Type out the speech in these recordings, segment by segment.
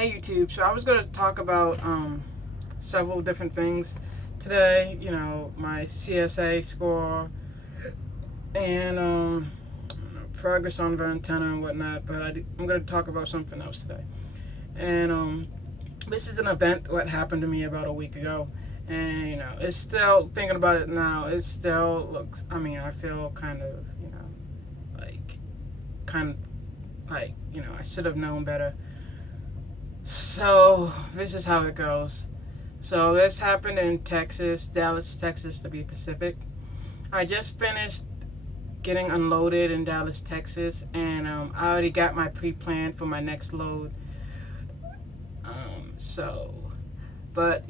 Hey YouTube, so I was going to talk about several different things today, my CSA score and progress on the antenna and whatnot, but I'm going to talk about something else today. And this is an event what happened to me about a week ago, and it's still, thinking about it now, it still looks, I feel kind of, like, kind of like, I should have known better. So this is how it goes. So this happened in Texas, Dallas, Texas to be specific. I just finished getting unloaded in Dallas, Texas, and I already got my pre-plan for my next load. But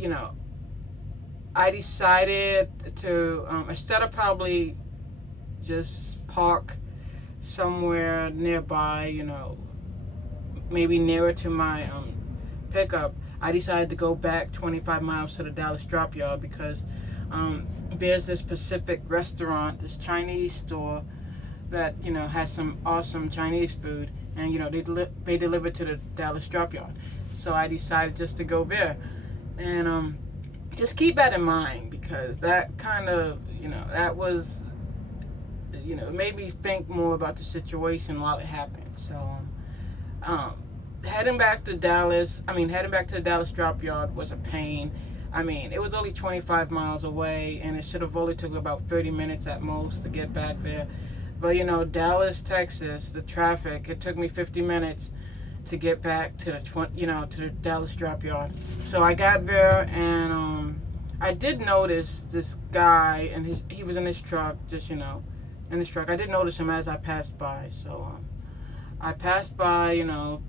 I decided to instead of probably just park somewhere nearby, maybe nearer to my pickup, I decided to go back 25 miles to the Dallas drop yard because there's this specific restaurant, this Chinese store that has some awesome Chinese food, and they deliver to the Dallas drop yard. So I decided just to go there, and just keep that in mind because that kind of that was it made me think more about the situation while it happened. So heading back to the Dallas drop yard was a pain. It was only 25 miles away, and it should have only took about 30 minutes at most to get back there. But Dallas, Texas, the traffic, it took me 50 minutes to get back to the Dallas drop yard. So I got there, and I did notice this guy, and he was in his truck, just in his truck. I did notice him as I passed by. So I passed by,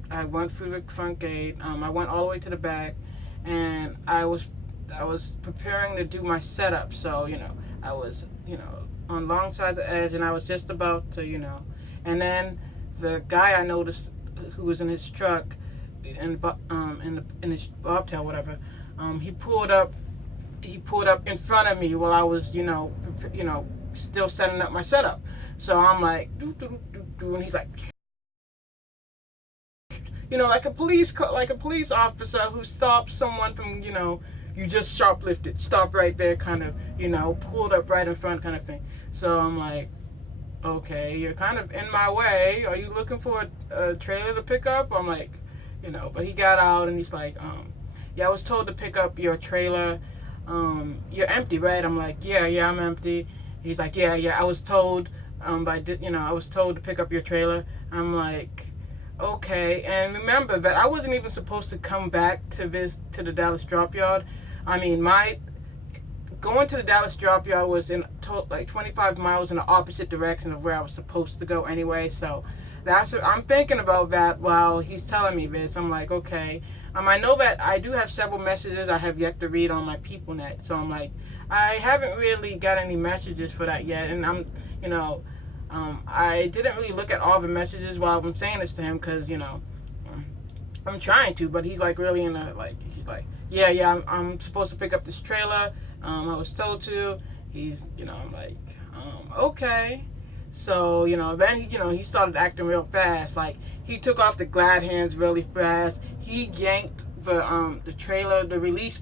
I went through the front gate. I went all the way to the back, and I was preparing to do my setup. So I was on long side of the edge, and I was just about to and then the guy I noticed who was in his truck in his bobtail, whatever, he pulled up in front of me while I was still setting up my setup. So I'm like doo, doo, doo, doo, and he's like like a police officer who stops someone from you just shoplifted, stop right there, kind of pulled up right in front, kind of thing. So I'm like, okay, you're kind of in my way. Are you looking for a trailer to pick up? I'm like, but he got out and he's like, yeah, I was told to pick up your trailer. You're empty, right? I'm like, yeah, I'm empty. He's like, yeah, I was told, I was told to pick up your trailer. I'm like, okay. And remember that I wasn't even supposed to come back to the Dallas drop yard. My going to the Dallas drop yard was in like 25 miles in the opposite direction of where I was supposed to go anyway. So I'm thinking about that while he's telling me this. I'm like, okay. I know that I do have several messages I have yet to read on my PeopleNet. So I'm like, I haven't really got any messages for that yet. And I didn't really look at all the messages while I'm saying this to him because, I'm trying to, but he's like really he's like, yeah, I'm supposed to pick up this trailer. I was told to. I'm like, okay. So, then he started acting real fast. Like, he took off the glad hands really fast. He yanked the trailer, the release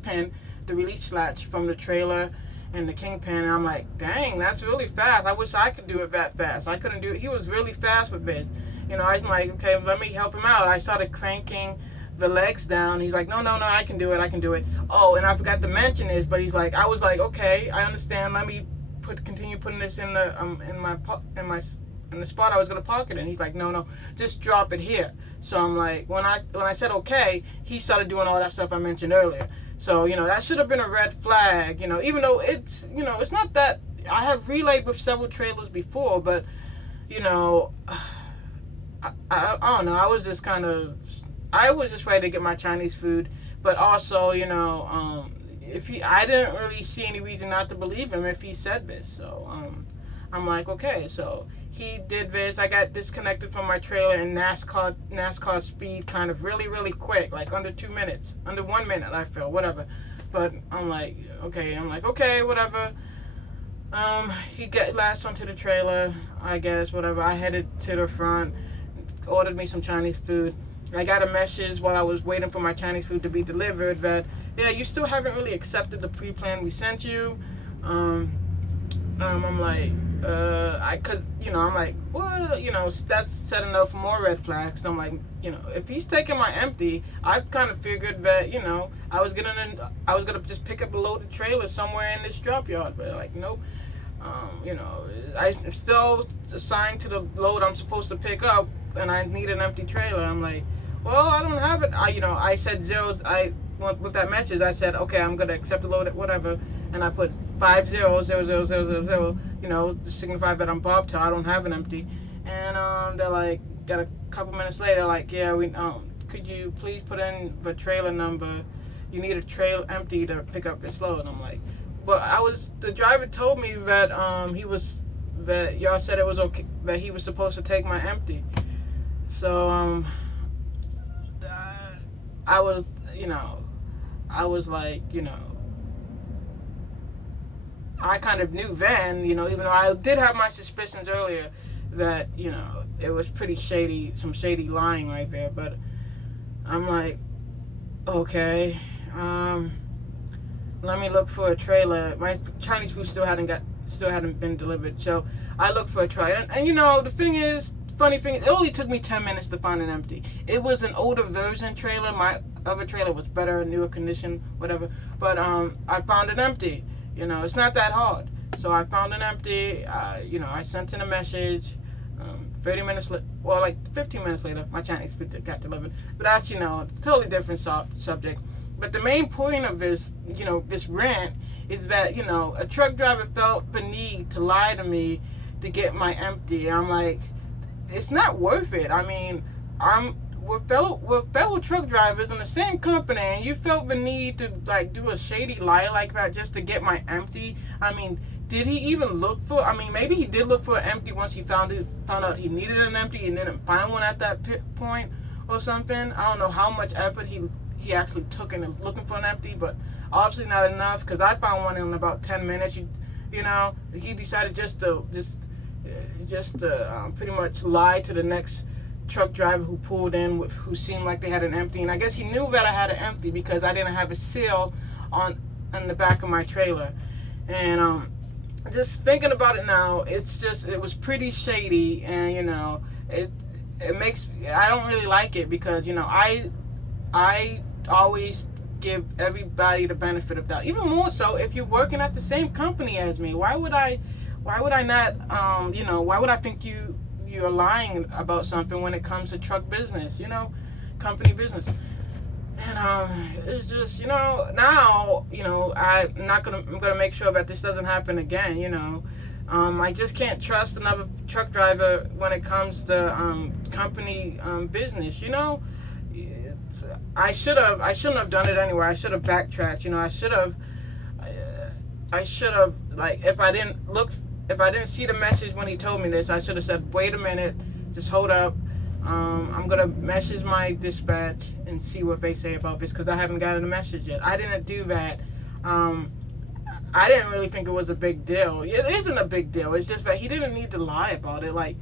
latch from the trailer and the kingpin. And I'm like, dang, that's really fast. I wish I could do it that fast. I couldn't do it. He was really fast with this. I was like, okay, let me help him out. I started cranking the legs down. He's like, no, I can do it. Oh, and I forgot to mention this, but he's like, I was like, okay, I understand. Let me continue putting this in the in the spot I was gonna park it in. He's like, no, just drop it here. So I'm like, when I said okay, he started doing all that stuff I mentioned earlier. So that should have been a red flag. Even though it's it's not that I have relayed with several trailers before, but I don't know. I was just ready to get my Chinese food, but also, I didn't really see any reason not to believe him if he said this. So, I'm like, okay. So he did this. I got disconnected from my trailer in NASCAR speed, kind of really, really quick, like under 2 minutes, under 1 minute, I feel, whatever. But I'm like, okay, whatever. He latched onto the trailer, I guess, whatever. I headed to the front, ordered me some Chinese food. I got a message while I was waiting for my Chinese food to be delivered that, yeah, you still haven't really accepted the pre-plan we sent you. Um, I'm like, cause, I'm like, well, that's setting up for more red flags. I'm like, if he's taking my empty, I kind of figured that, I was gonna just pick up a loaded trailer somewhere in this drop yard, but like, nope. You know, I'm still assigned to the load I'm supposed to pick up, and I need an empty trailer. I'm like, well, I don't have it. I said zeros. With that message, I said, okay, I'm gonna accept the load, whatever, and I put 50 0 0 0 0 0, to signify that I'm Bob Till. I don't have an empty, and they're like, got a couple minutes later, like, yeah, could you please put in the trailer number? You need a trailer empty to pick up this load. And I'm like, but the driver told me that that y'all said it was okay, that he was supposed to take my empty. So I was I was like, I kind of knew then, even though I did have my suspicions earlier that, it was pretty shady, some shady lying right there. But I'm like, okay, let me look for a trailer. My Chinese food still hadn't been delivered, so I looked for a trailer. And the funny thing is, it only took me 10 minutes to find an empty. It was an older version trailer. My other trailer was better, newer condition, whatever. But I found an empty. It's not that hard. So I found an empty. I sent in a message. 30 minutes later, well, like 15 minutes later, my Chinese food got delivered. But that's, totally different subject. But the main point of this, this rant is that, a truck driver felt the need to lie to me to get my empty. I'm like, it's not worth it. I mean, we're fellow truck drivers in the same company, and you felt the need to like do a shady lie like that just to get my empty. I mean, did he even look for? I mean, maybe he did look for an empty once he found out he needed an empty and didn't find one at that point or something. I don't know how much effort he actually took in looking for an empty, but obviously not enough, because I found one in about 10 minutes. He decided just to pretty much lie to the next truck driver who pulled in, who seemed like they had an empty. And I guess he knew that I had an empty because I didn't have a seal on the back of my trailer. And just thinking about it now, it was pretty shady. And it makes, I don't really like it, because I always give everybody the benefit of doubt. Even more so if you're working at the same company as me. Why would I not, why would I think you're lying about something when it comes to truck business, company business? And it's just, now, I'm gonna make sure that this doesn't happen again. I just can't trust another truck driver when it comes to company business. I shouldn't have done it anyway. I should have backtracked. I should have, like, if I didn't see the message when he told me this, I should have said, wait a minute, just hold up. I'm gonna message my dispatch and see what they say about this, because I haven't gotten a message yet. I didn't do that. I didn't really think it was a big deal. It isn't a big deal. It's just that he didn't need to lie about it. Like,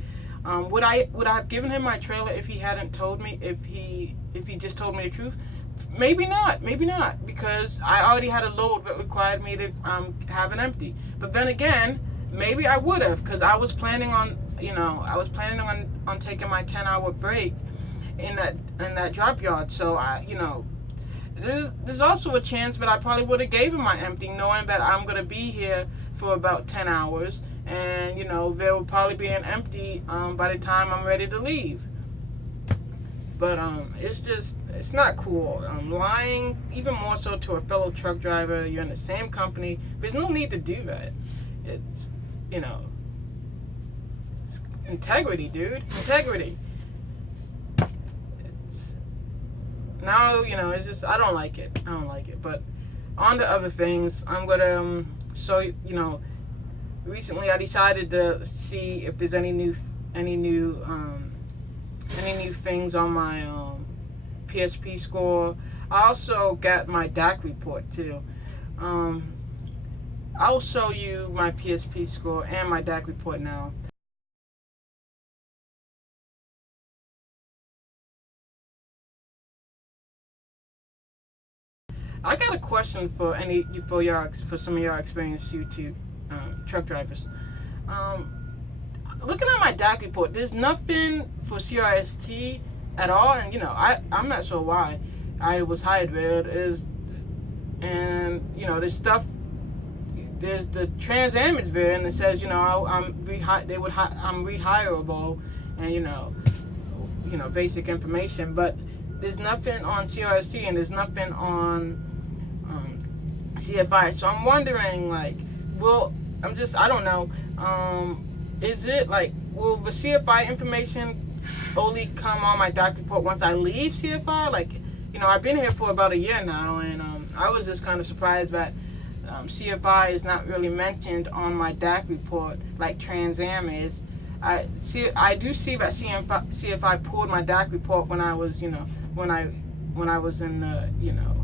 would I have given him my trailer if he hadn't told me? If he just told me the truth? Maybe not, because I already had a load that required me to have an empty. But then again, maybe I would have, because I was planning on taking my 10-hour break in that drop yard. So there's also a chance that I probably would have gave him my empty, knowing that I'm gonna be here for about 10 hours, and there will probably be an empty by the time I'm ready to leave. But it's not cool. Lying, even more so to a fellow truck driver. You're in the same company. There's no need to do that. It's integrity, dude. Integrity. Now, it's just, I don't like it. But on to other things. I'm gonna recently I decided to see if there's any new things on my PSP score. I also got my DAC report too. I'll show you my PSP score and my DAC report now. I got a question for some of y'all experienced YouTube truck drivers. Um, Looking at my DAC report, there's nothing for CRST at all, and I'm not sure why. I was hired with is, and there's stuff. There's the Trans Am is there, and it says I'm rehireable, and basic information, but there's nothing on CRST and there's nothing on CFI. So I'm wondering, like, I don't know. Is it like, will the CFI information only come on my DAC report once I leave CFI? Like, I've been here for about a year now, and I was just kind of surprised that CFI is not really mentioned on my DAC report like Trans Am is. I do see that CFI pulled my DAC report when I was, when I was in the,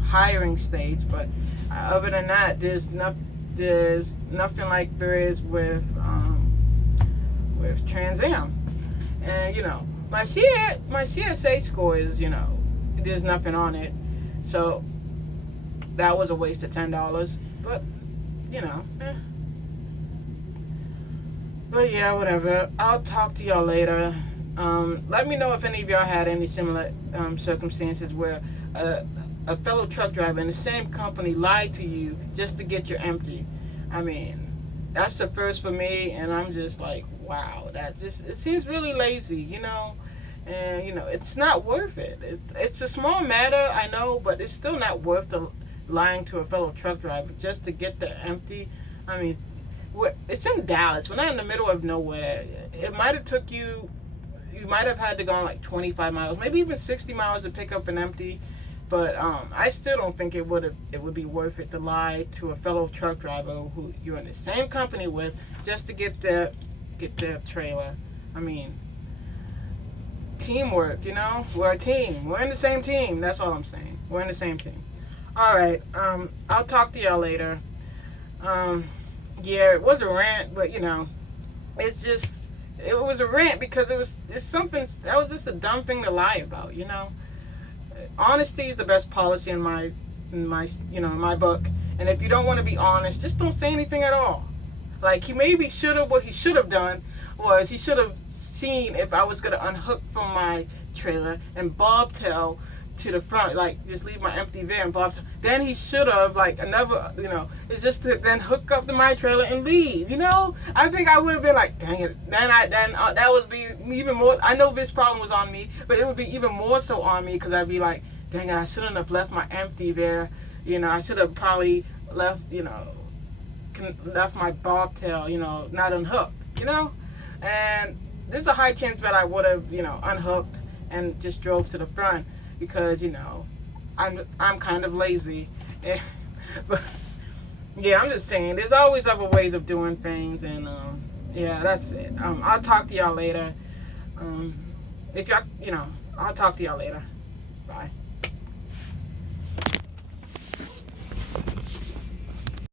hiring stage, but other than that, there's nothing like there is with Trans Am. And my CSA score is, there's nothing on it, so that was a waste of $10. But But yeah, whatever. I'll talk to y'all later. Let me know if any of y'all had any similar circumstances where a fellow truck driver in the same company lied to you just to get your empty. I mean, that's the first for me, and I'm just like, wow, it seems really lazy, and it's not worth it. It's a small matter, I know, but it's still not worth the lying to a fellow truck driver just to get the empty. I mean, it's in Dallas. We're not in the middle of nowhere. It might have took you might have had to go on like 25 miles, maybe even 60 miles to pick up an empty. But I still don't think it would be worth it to lie to a fellow truck driver who you're in the same company with just to get their trailer. I mean, teamwork, we're a team. We're in the same team. That's all I'm saying. We're in the same team. All right. I'll talk to y'all later. Yeah, it was a rant, but it was a rant because it's something that was just a dumb thing to lie about. Honesty is the best policy in my book. And if you don't want to be honest, just don't say anything at all. Like, what he should have done was he should have seen if I was gonna unhook from my trailer and bobtail to the front, like just leave my empty there and bobtail. Then he should have it's just to then hook up to my trailer and leave. I think I would have been like, dang it. Then that would be even more. I know this problem was on me, but it would be even more so on me because I'd be like, dang it, I shouldn't have left my empty there. I should have probably left my bobtail, not unhooked. And there's a high chance that I would have, unhooked and just drove to the front because, I'm kind of lazy. But yeah, I'm just saying, there's always other ways of doing things, and yeah, that's it. I'll talk to y'all later. If y'all, I'll talk to y'all later. Bye.